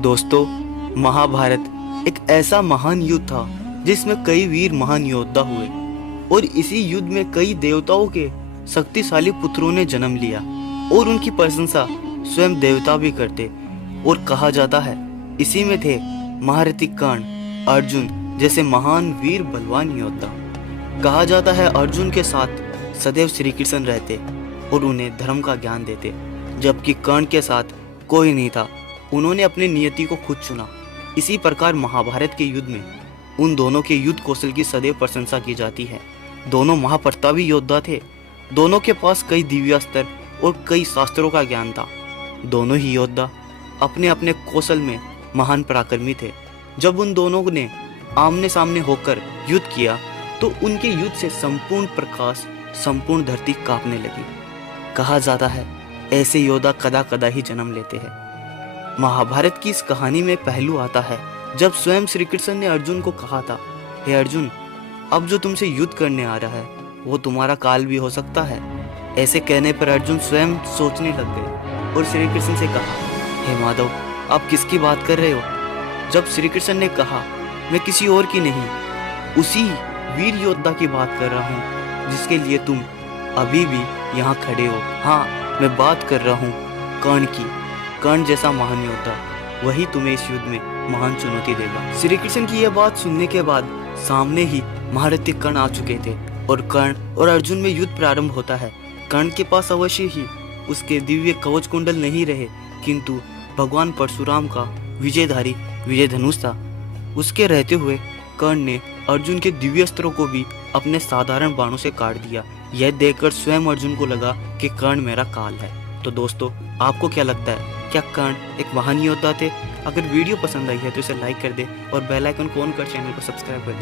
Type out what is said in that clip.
दोस्तों, महाभारत एक ऐसा महान युद्ध था जिसमें कई वीर महान योद्धा हुए और इसी युद्ध में कई देवताओं के शक्तिशाली पुत्रों ने जन्म लिया और उनकी प्रशंसा स्वयं देवता भी करते। और कहा जाता है इसी में थे महारथी कर्ण, अर्जुन जैसे महान वीर बलवान योद्धा। कहा जाता है अर्जुन के साथ सदैव श्री कृष्ण रहते और उन्हें धर्म का ज्ञान देते, जबकि कर्ण के साथ कोई नहीं था। उन्होंने अपनी नियति को खुद चुना। इसी प्रकार महाभारत के युद्ध में उन दोनों के युद्ध कौशल की सदैव प्रशंसा की जाती है। दोनों महाप्रतापी योद्धा थे। दोनों के पास कई दिव्यास्त्र और कई शास्त्रों का ज्ञान था। दोनों ही योद्धा अपने अपने कौशल में महान पराक्रमी थे। जब उन दोनों ने आमने सामने होकर युद्ध किया तो उनके युद्ध से संपूर्ण प्रकाश, संपूर्ण धरती कांपने लगी। कहा जाता है ऐसे योद्धा कदा कदा ही जन्म लेते हैं। महाभारत की इस कहानी में पहलू आता है जब स्वयं श्री कृष्ण ने अर्जुन को कहा था, हे अर्जुन, अब जो तुमसे युद्ध करने आ रहा है वो तुम्हारा काल भी हो सकता है। ऐसे कहने पर अर्जुन स्वयं सोचने लग गए और श्री कृष्ण से कहा, हे माधव, आप किसकी बात कर रहे हो? जब श्री कृष्ण ने कहा, मैं किसी और की नहीं, उसी वीर योद्धा की बात कर रहा हूँ जिसके लिए तुम अभी भी यहाँ खड़े हो। हाँ, मैं बात कर रहा हूँ कर्ण की। कर्ण जैसा महान योद्धा, वही तुम्हें इस युद्ध में महान चुनौती देगा। श्री कृष्ण की यह बात सुनने के बाद सामने ही महारथी कर्ण आ चुके थे और कर्ण और अर्जुन में युद्ध प्रारंभ होता है। कर्ण के पास अवश्य ही उसके दिव्य कवच कुंडल नहीं रहे, किंतु भगवान परशुराम का विजयधारी विजय धनुष था। उसके रहते हुए कर्ण ने अर्जुन के दिव्य अस्त्रों को भी अपने साधारण बाणों से काट दिया। यह देखकर स्वयं अर्जुन को लगा कि कर्ण मेरा काल है। तो दोस्तों, आपको क्या लगता है, क्या कर्ण एक महान योद्धा थे? अगर वीडियो पसंद आई है तो इसे लाइक कर दे और बेल आइकन को ऑन कर चैनल को सब्सक्राइब कर दे।